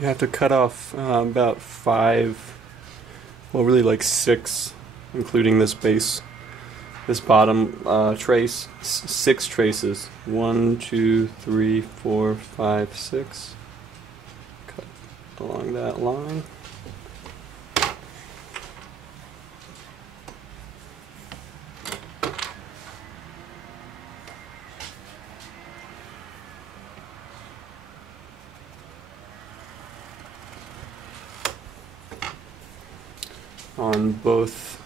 You have to cut off about 5, well really like 6, including this base, this bottom trace, 6 traces. 1, 2, 3, 4, 5, 6. Cut along that line. On both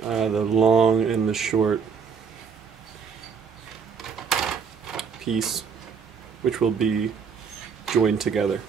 the long and the short piece, which will be joined together.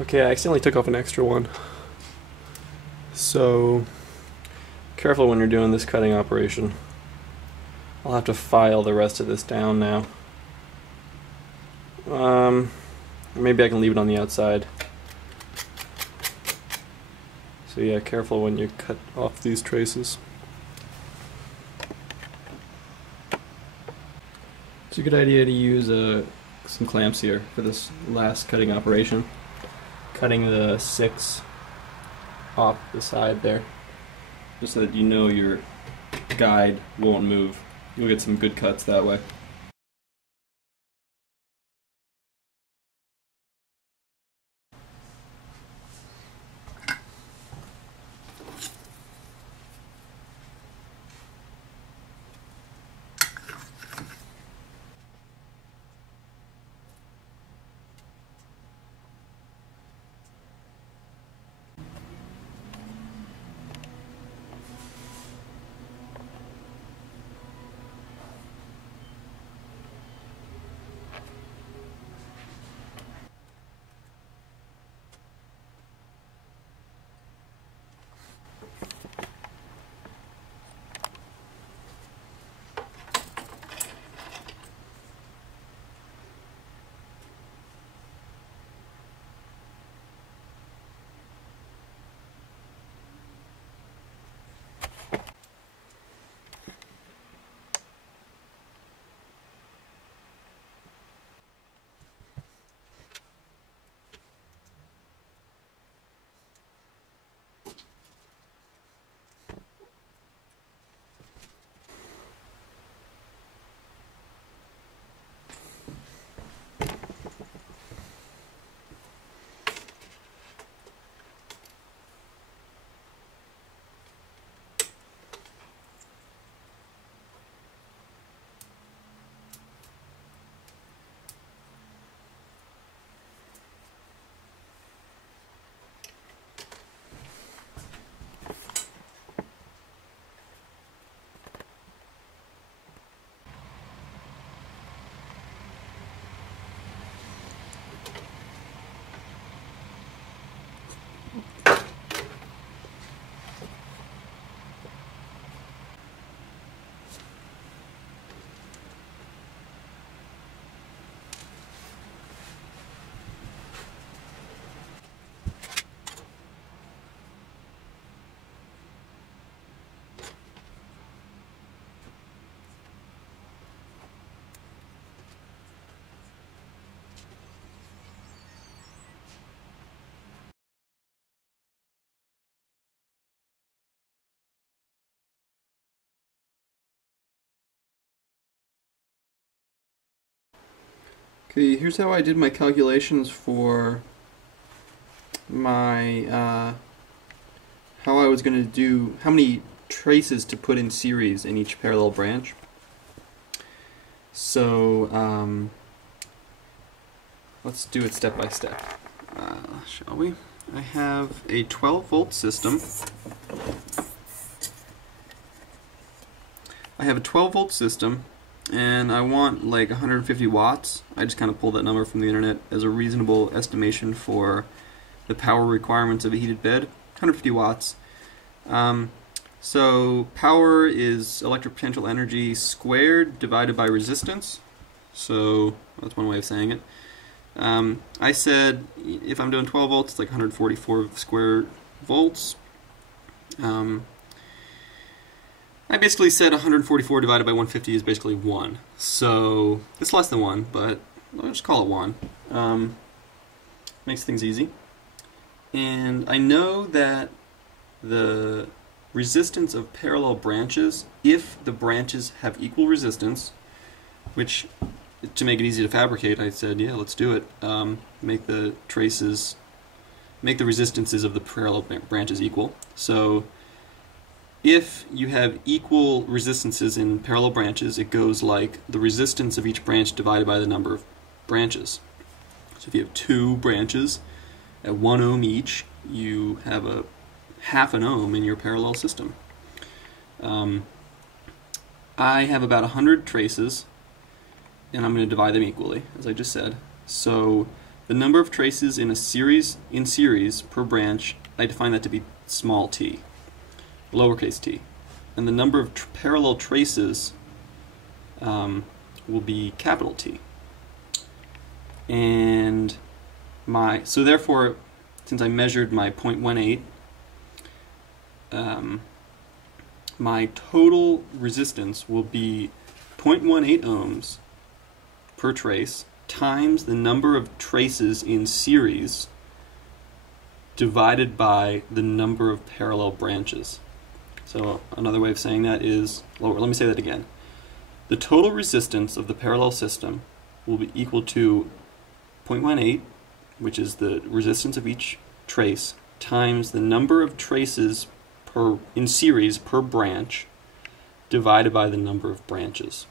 Okay, I accidentally took off an extra one. So, careful when you're doing this cutting operation. I'll have to file the rest of this down now. Maybe I can leave it on the outside. So yeah, careful when you cut off these traces. It's a good idea to use some clamps here for this last cutting operation. Cutting the 6 off the side there, just so that you know your guide won't move. You'll get some good cuts that way. Okay, here's how I did my calculations for my, how I was going to do, how many traces to put in series in each parallel branch. So, let's do it step by step, shall we? I have a 12-volt system. And I want like 150 watts. I just kind of pulled that number from the internet as a reasonable estimation for the power requirements of a heated bed. 150 watts. So power is electric potential energy squared divided by resistance. So that's one way of saying it. I said if I'm doing 12 volts, it's like 144 square volts. I basically said 144 divided by 150 is basically 1. So it's less than 1, but I'll just call it 1. Makes things easy. And I know that the resistance of parallel branches, if the branches have equal resistance, which to make it easy to fabricate, I said, yeah, let's do it. Make the resistances of the parallel branches equal. So if you have equal resistances in parallel branches, it goes like the resistance of each branch divided by the number of branches. So if you have 2 branches at 1 ohm each, you have a half an ohm in your parallel system. I have about 100 traces, and I'm going to divide them equally, as I just said. So the number of traces in series per branch, I define that to be small t, lowercase t. And the number of parallel traces will be capital T. And so therefore, since I measured my 0.18, my total resistance will be 0.18 ohms per trace times the number of traces in series divided by the number of parallel branches. So another way of saying that is, let me say that again. The total resistance of the parallel system will be equal to 0.18, which is the resistance of each trace, times the number of traces in series per branch divided by the number of branches.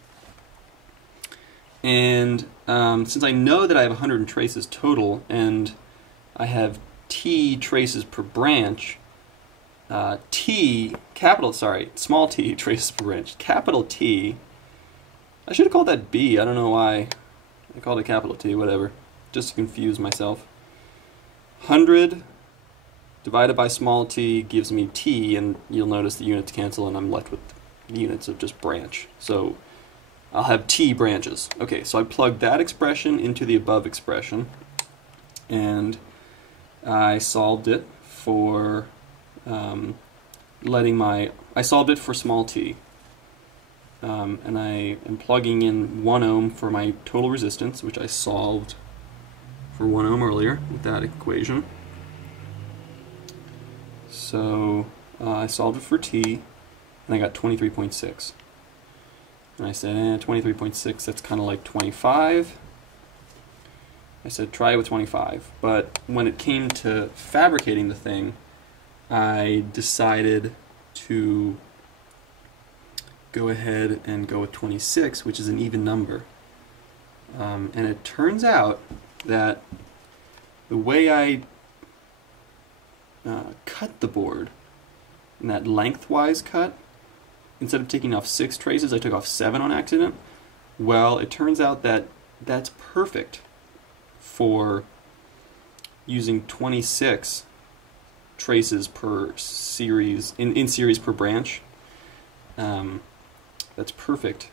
And since I know that I have 100 traces total and I have T traces per branch, small t traces per branch, capital T, I should have called that B, I don't know why I called it capital T, whatever, just to confuse myself. 100 divided by small t gives me T, and you'll notice the units cancel and I'm left with the units of just branch. So I'll have T branches. Okay, so I plugged that expression into the above expression, and I solved it for I solved it for small t, and I am plugging in 1 ohm for my total resistance, which I solved for 1 ohm earlier with that equation. So I solved it for t, and I got 23.6. And I said, 23.6, that's kind of like 25. I said, try it with 25. But when it came to fabricating the thing, I decided to go ahead and go with 26, which is an even number. And it turns out that the way I cut the board, in that lengthwise cut, instead of taking off 6 traces, I took off 7 on accident. Well, it turns out that that's perfect for using 26 traces per series, in series per branch. That's perfect.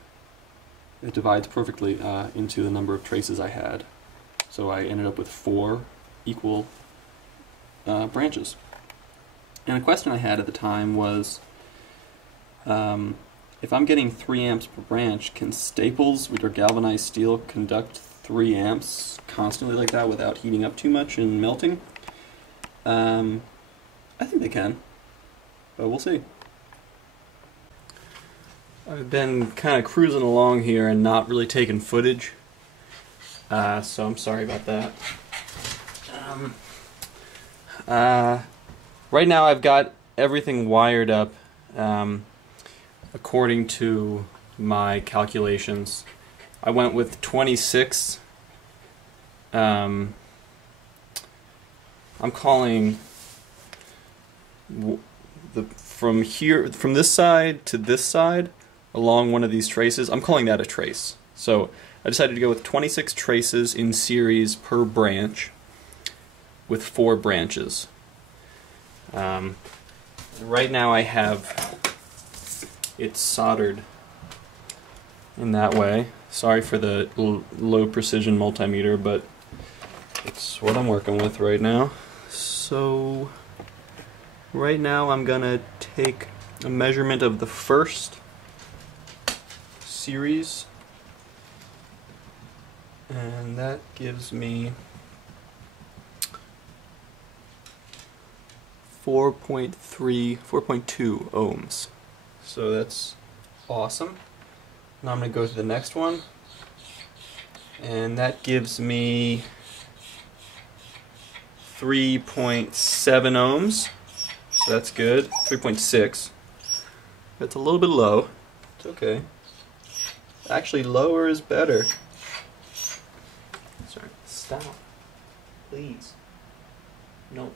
It divides perfectly into the number of traces I had. So I ended up with 4 equal branches. And a question I had at the time was, if I'm getting 3 amps per branch, can staples, which are galvanized steel, conduct 3 amps constantly like that without heating up too much and melting? I think they can, but we'll see. I've been kind of cruising along here and not really taking footage. so I'm sorry about that. Right now I've got everything wired up according to my calculations. I went with 26. I'm calling from this side to this side along one of these traces. I'm calling that a trace. So I decided to go with 26 traces in series per branch with 4 branches. Right now I have it soldered in that way. Sorry for the low precision multimeter, but it's what I'm working with right now. So right now I'm gonna take a measurement of the first series, and that gives me 4.2 ohms. So that's awesome. Now I'm going to go to the next one, and that gives me 3.7 ohms. So that's good. 3.6. That's a little bit low. It's okay. Actually, lower is better. Sorry. Stop. Please. No.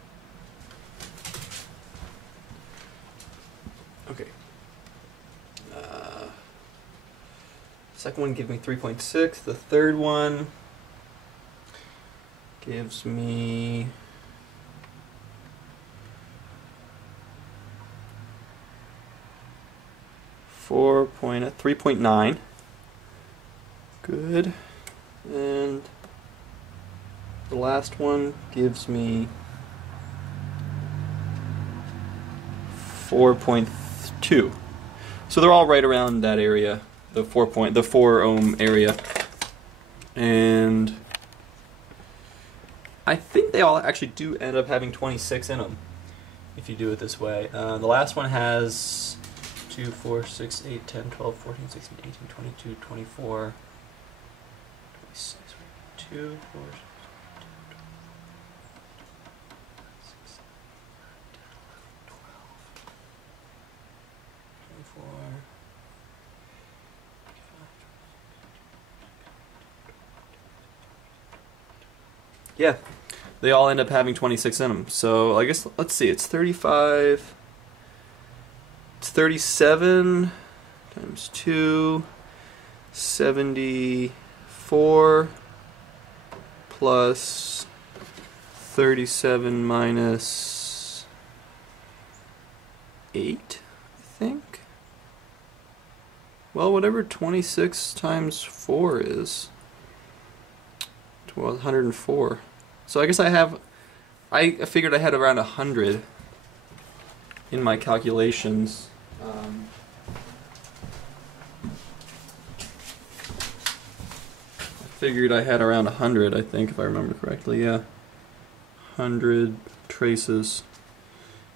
Okay. Second one gives me 3.6. The third one gives me 3.9. Good. And the last one gives me 4.2. So they're all right around that area, the 4 ohm area, and I think they all actually do end up having 26 in them if you do it this way. The last one has 2, 4, 6, 8, 10, 12, 14, 16, 18, 22, 24, 26, 2, 4, 6, 12, 24. Yeah, they all end up having 26 in them. So I guess, let's see, it's 35, it's 37 times 2, 74 plus 37 minus 8, I think. Well, whatever 26 times 4 is. Well, 104. So I guess I figured I had around 100 in my calculations. I figured I had around 100, I think, if I remember correctly. Yeah, 100 traces.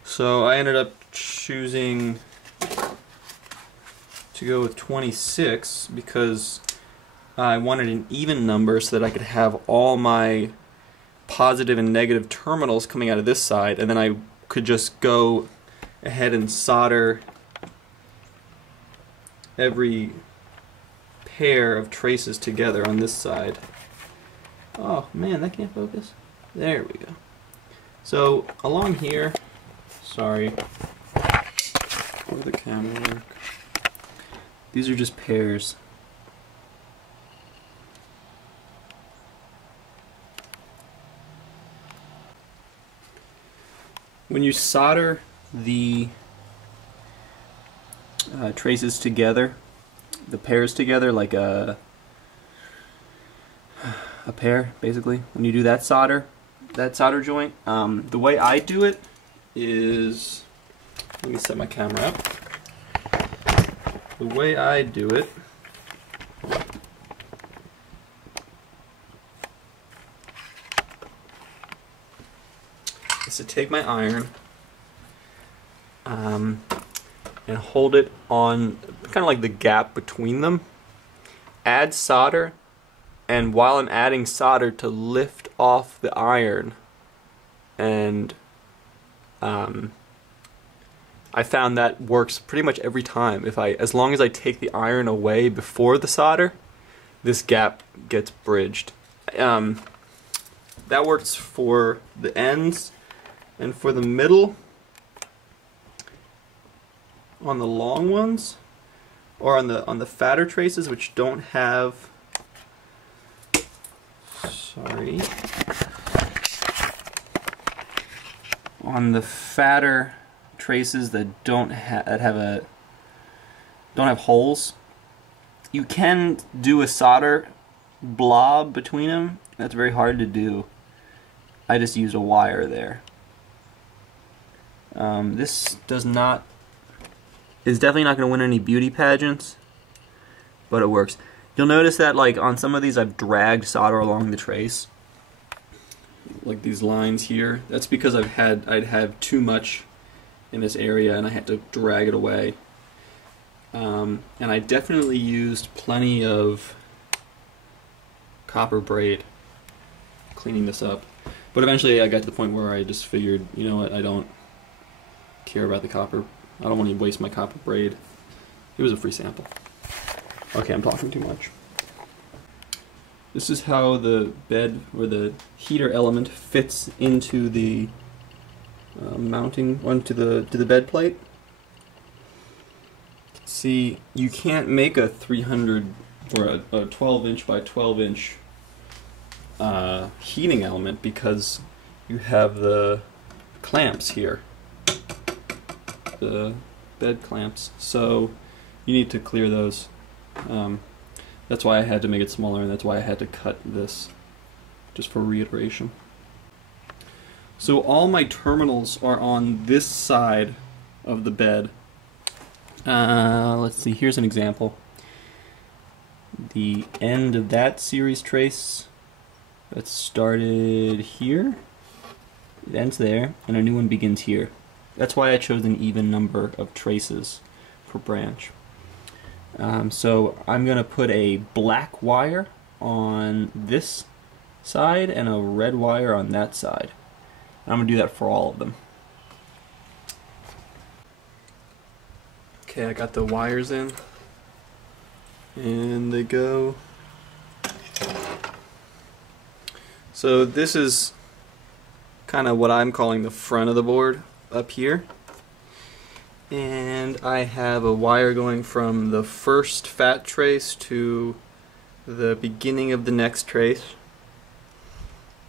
So I ended up choosing to go with 26 because I wanted an even number so that I could have all my positive and negative terminals coming out of this side, and then I could just go ahead and solder every pair of traces together on this side. Oh man, that can't focus. There we go. So along here, sorry, where the camera work? These are just pairs. When you solder the traces together, the pairs together, like a pair, basically, when you do that solder joint, the way I do it is, let me set my camera up. The way I do it is to take my iron and hold it on kind of like the gap between them, add solder, And while I'm adding solder to lift off the iron, and I found that works pretty much every time. As long as I take the iron away before the solder, this gap gets bridged. That works for the ends, and for the middle, on the long ones, or on the fatter traces which don't have, sorry, on the fatter traces that don't have holes, you can do a solder blob between them. That's very hard to do. I just used a wire there. This is definitely not going to win any beauty pageants, but it works. You'll notice that, like, on some of these I've dragged solder along the trace, like these lines here. That's because I'd have too much in this area and I had to drag it away. And I definitely used plenty of copper braid cleaning this up. But eventually I got to the point where I just figured, you know what, I don't care about the copper. I don't want to waste my copper braid. It was a free sample. Okay, I'm talking too much. This is how the bed, or the heater element, fits into the mounting onto the bed plate. See, you can't make a 300 or a 12-inch by 12-inch heating element because you have the clamps here, the bed clamps, so you need to clear those. That's why I had to make it smaller, and that's why I had to cut this, just for reiteration. So all my terminals are on this side of the bed. Let's see, here's an example. The end of that series trace that started here, it ends there, and a new one begins here. That's why I chose an even number of traces per branch. So I'm going to put a black wire on this side and a red wire on that side. I'm going to do that for all of them. Okay, I got the wires in, and they go. So this is kind of what I'm calling the front of the board up here. And I have a wire going from the first fat trace to the beginning of the next trace,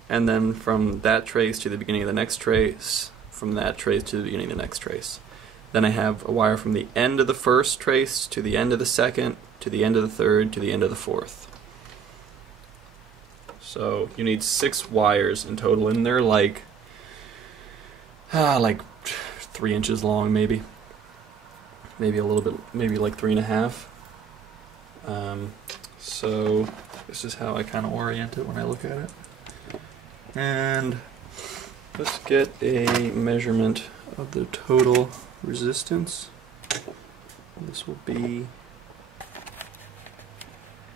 and then from that trace to the beginning of the next trace, from that trace to the beginning of the next trace. Then I have a wire from the end of the first trace to the end of the second, to the end of the third, to the end of the fourth. So you need 6 wires in total, and they're like 3 inches long, maybe a little bit, maybe like 3.5. So this is how I kind of orient it when I look at it. And let's get a measurement of the total resistance. This will be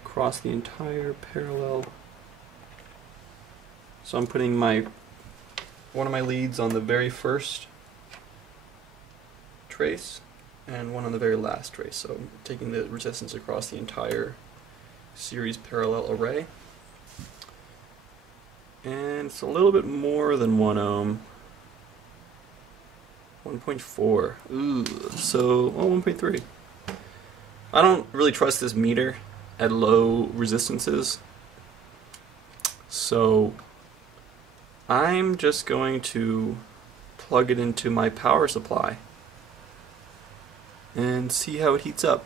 across the entire parallel. So I'm putting one of my leads on the very first trace and one on the very last trace. So I'm taking the resistance across the entire series parallel array. And it's a little bit more than 1 ohm. 1.4. Ooh, so 1.3. I don't really trust this meter at low resistances, so I'm just going to plug it into my power supply and see how it heats up.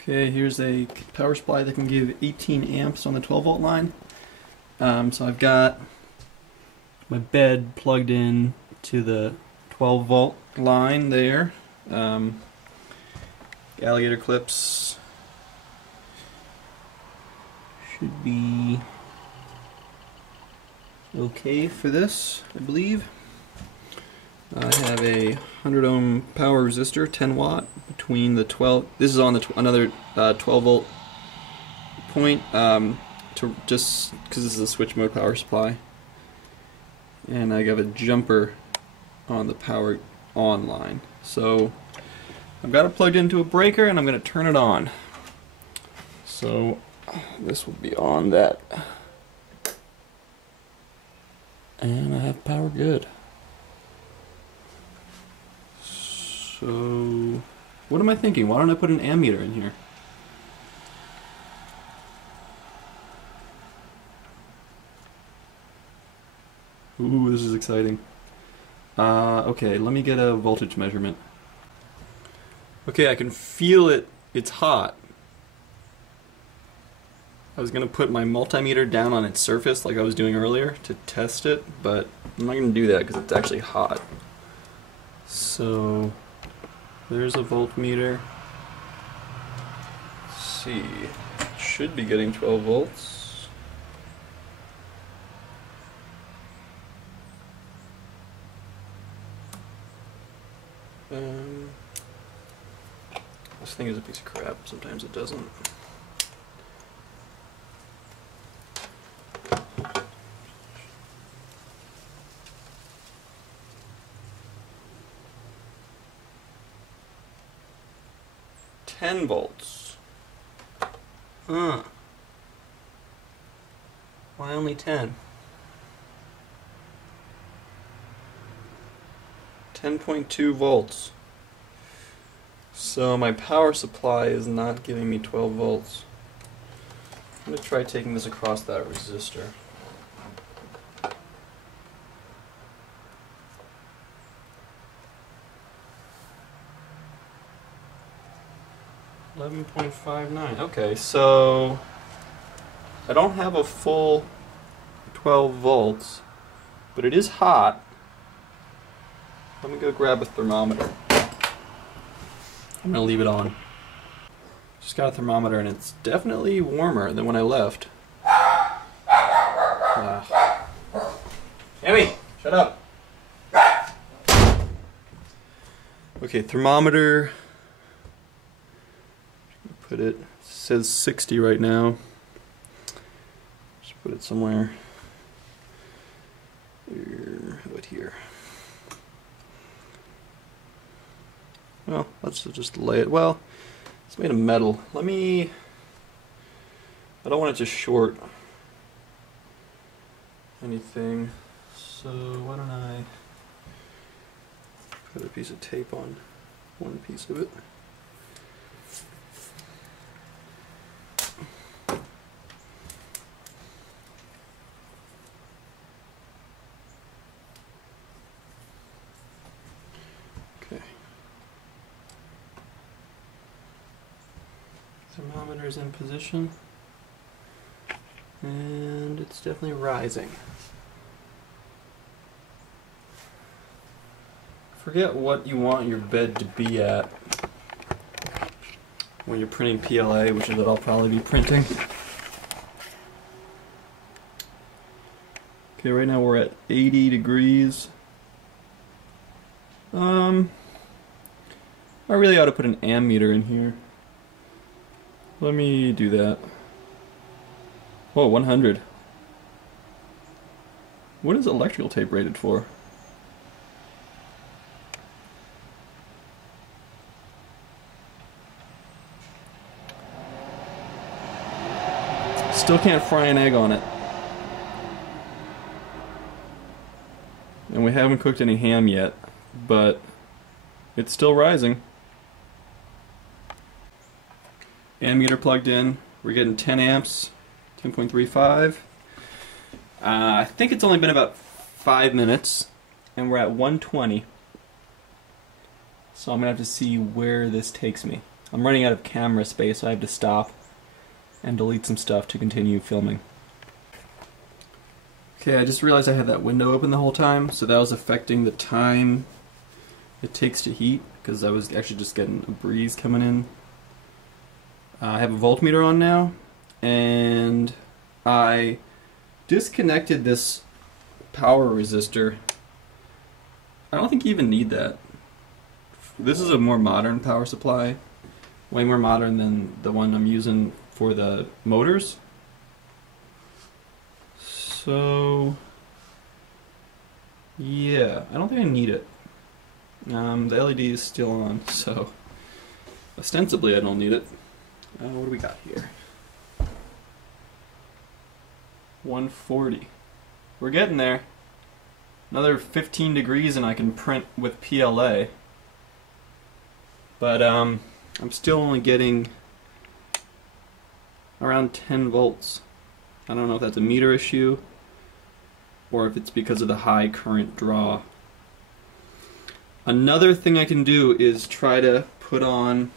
Okay, here's a power supply that can give 18 amps on the 12-volt line. So I've got my bed plugged in to the 12-volt line there. Alligator clips should be okay for this, I believe. I have a 100 ohm power resistor, 10 watt, between the 12. This is on the another 12 volt point, to just because this is a switch mode power supply, and I have a jumper on the power on line. So I've got it plugged into a breaker, and I'm going to turn it on. So this will be on that, and I have power good. So what am I thinking? Why don't I put an ammeter in here? Ooh, this is exciting. Okay, let me get a voltage measurement. Okay, I can feel it. It's hot. I was going to put my multimeter down on its surface like I was doing earlier to test it, but I'm not going to do that because it's actually hot. So there's a voltmeter. Let's see. It should be getting 12 volts. This thing is a piece of crap. Sometimes it doesn't. $10 volts. Huh. Why only 10? 10.2 volts. So my power supply is not giving me 12 volts. I'm going to try taking this across that resistor. $11.59. Okay, so I don't have a full 12 volts, but it is hot. Let me go grab a thermometer. I'm going to leave it on. Just got a thermometer and it's definitely warmer than when I left. Amy, shut up. Okay, thermometer. Put it, says 60 right now. Just put it somewhere. Here, how about here? Well, let's just lay it. Well, it's made of metal. I don't want it to short anything, so why don't I put a piece of tape on one piece of it. Thermometer is in position, and it's definitely rising. Forget what you want your bed to be at when you're printing PLA, which is what I'll probably be printing. Okay, right now we're at 80 degrees. I really ought to put an ammeter in here. Let me do that. Whoa, 100. What is electrical tape rated for? Still can't fry an egg on it. And we haven't cooked any ham yet, but it's still rising. Ammeter plugged in. We're getting 10 amps, 10.35. I think it's only been about 5 minutes, and we're at 120. So I'm gonna have to see where this takes me. I'm running out of camera space, so I have to stop and delete some stuff to continue filming. Okay, I just realized I had that window open the whole time, so that was affecting the time it takes to heat, because I was actually just getting a breeze coming in. I have a voltmeter on now, and I disconnected this power resistor. I don't think you even need that This is a more modern power supply, way more modern than the one I'm using for the motors. So yeah, I don't think I need it. The LED is still on, so ostensibly I don't need it. What do we got here? 140. We're getting there. Another 15 degrees and I can print with PLA. But I'm still only getting around 10 volts. I don't know if that's a meter issue or if it's because of the high current draw. Another thing I can do is try to put on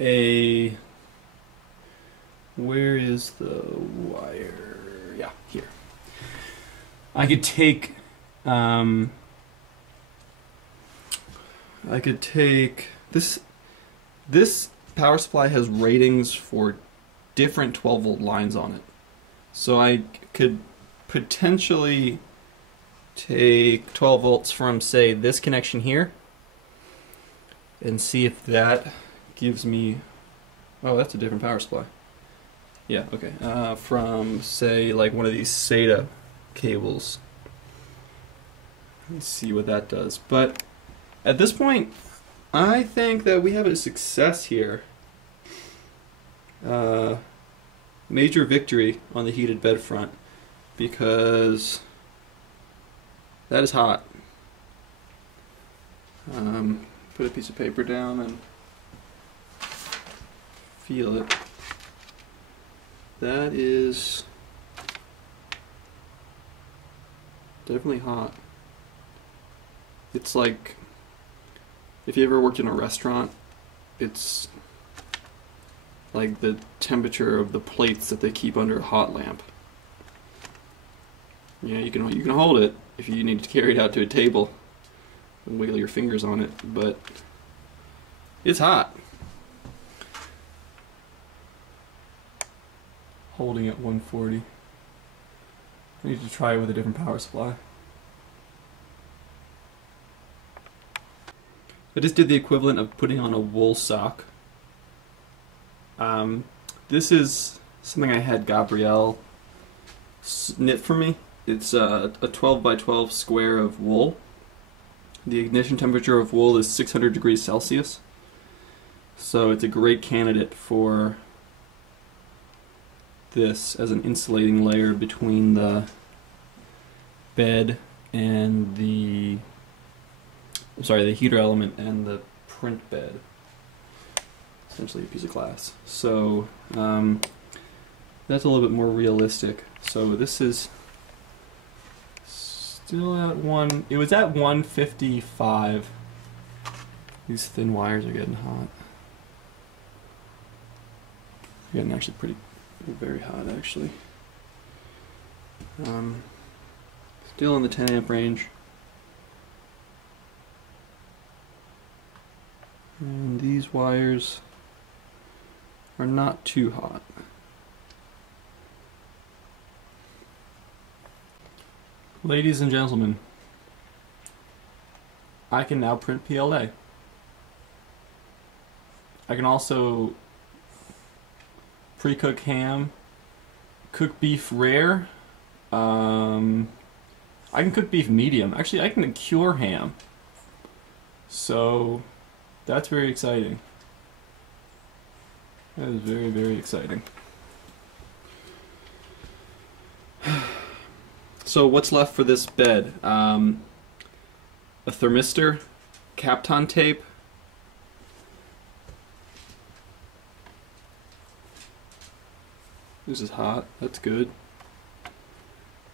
a... Where is the wire? Yeah, here. I could take this power supply has ratings for different 12 volt lines on it. So I could potentially take 12 volts from, say, this connection here and see if that gives me... Oh, that's a different power supply. Yeah, okay. From, say, like one of these SATA cables. Let's see what that does. But at this point, I think that we have a success here. Major victory on the heated bed front, because that is hot. Put a piece of paper down and feel it. That is definitely hot. It's like, if you ever worked in a restaurant, it's like the temperature of the plates that they keep under a hot lamp. Yeah, you can hold it if you need to carry it out to a table and wiggle your fingers on it, but it's hot. Holding at 140. I need to try it with a different power supply. I just did the equivalent of putting on a wool sock. This is something I had Gabrielle knit for me. It's a 12 by 12 square of wool. The ignition temperature of wool is 600 degrees Celsius. So it's a great candidate for this as an insulating layer between the bed and the heater element and the print bed. Essentially a piece of glass. So that's a little bit more realistic. So this is still at it was at 155. These thin wires are getting hot. They're getting actually very hot actually. Still in the 10 amp range. And these wires are not too hot. Ladies and gentlemen, I can now print PLA. I can also pre-cook ham, cook beef rare. I can cook beef medium. Actually, I can cure ham. So that's very exciting. That is very, very exciting. So what's left for this bed? A thermistor, Kapton tape, this is hot, that's good.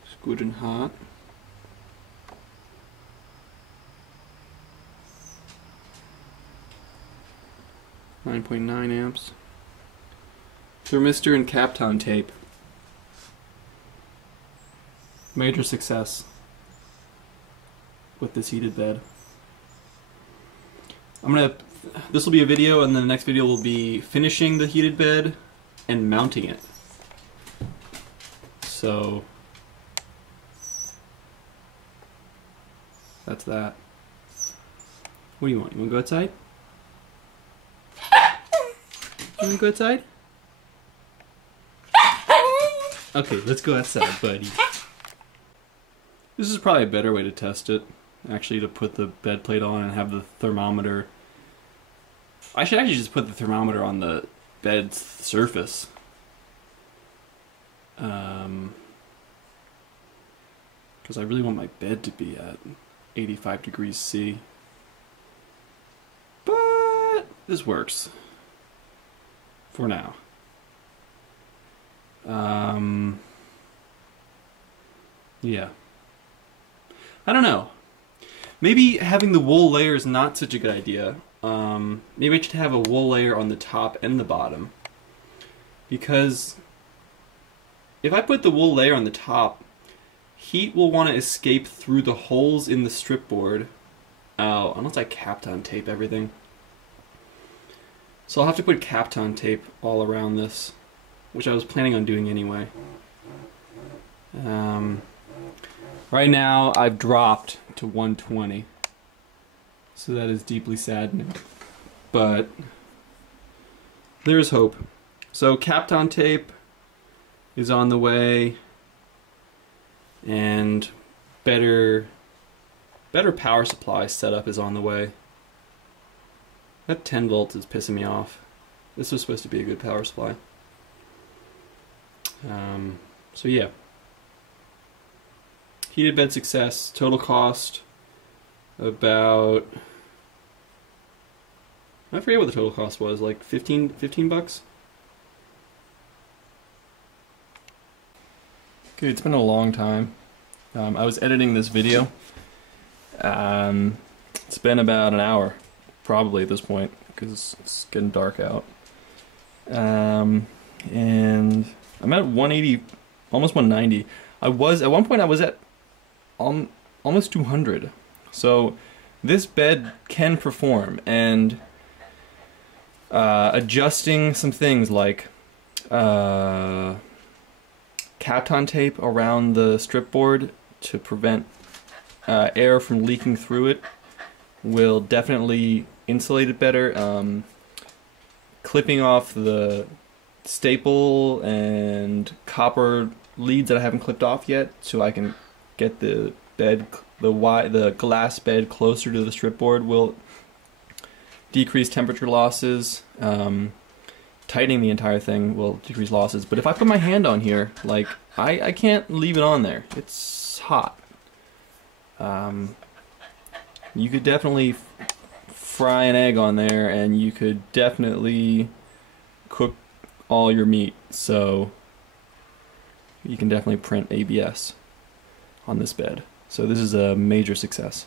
It's good and hot. .9 amps. Thermistor and Kapton tape. Major success with this heated bed. This will be a video, and then the next video will be finishing the heated bed and mounting it. So that's that. What do you want? You want to go outside? You want to go outside? Okay, let's go outside, buddy. This is probably a better way to test it. Actually, to put the bed plate on and have the thermometer. I should actually just put the thermometer on the bed's surface. Because I really want my bed to be at 85 degrees C. But this works. For now. Yeah. I don't know. Maybe having the wool layer is not such a good idea. Maybe I should have a wool layer on the top and the bottom. Because if I put the wool layer on the top, heat will want to escape through the holes in the strip board. Oh, unless I Kapton tape everything. So I'll have to put Kapton tape all around this, which I was planning on doing anyway. Right now I've dropped to 120, so that is deeply saddening, but there is hope. So Kapton tape is on the way, and better power supply setup is on the way. That 10 volts is pissing me off. This was supposed to be a good power supply. So yeah. Heated bed success, total cost about, I forget what the total cost was, like 15 bucks? Okay, it's been a long time. I was editing this video. It's been about an hour, probably at this point, because it's getting dark out. And I'm at 180, almost 190. At one point I was at almost 200. So this bed can perform, and adjusting some things like Kapton tape around the strip board to prevent air from leaking through it will definitely insulate it better. Clipping off the staple and copper leads that I haven't clipped off yet, so I can get the bed, the glass bed closer to the strip board, will decrease temperature losses. Tightening the entire thing will decrease losses. But if I put my hand on here, like, I can't leave it on there. It's hot. You could definitely fry an egg on there, and you could definitely cook all your meat. So you can definitely print ABS on this bed. So this is a major success.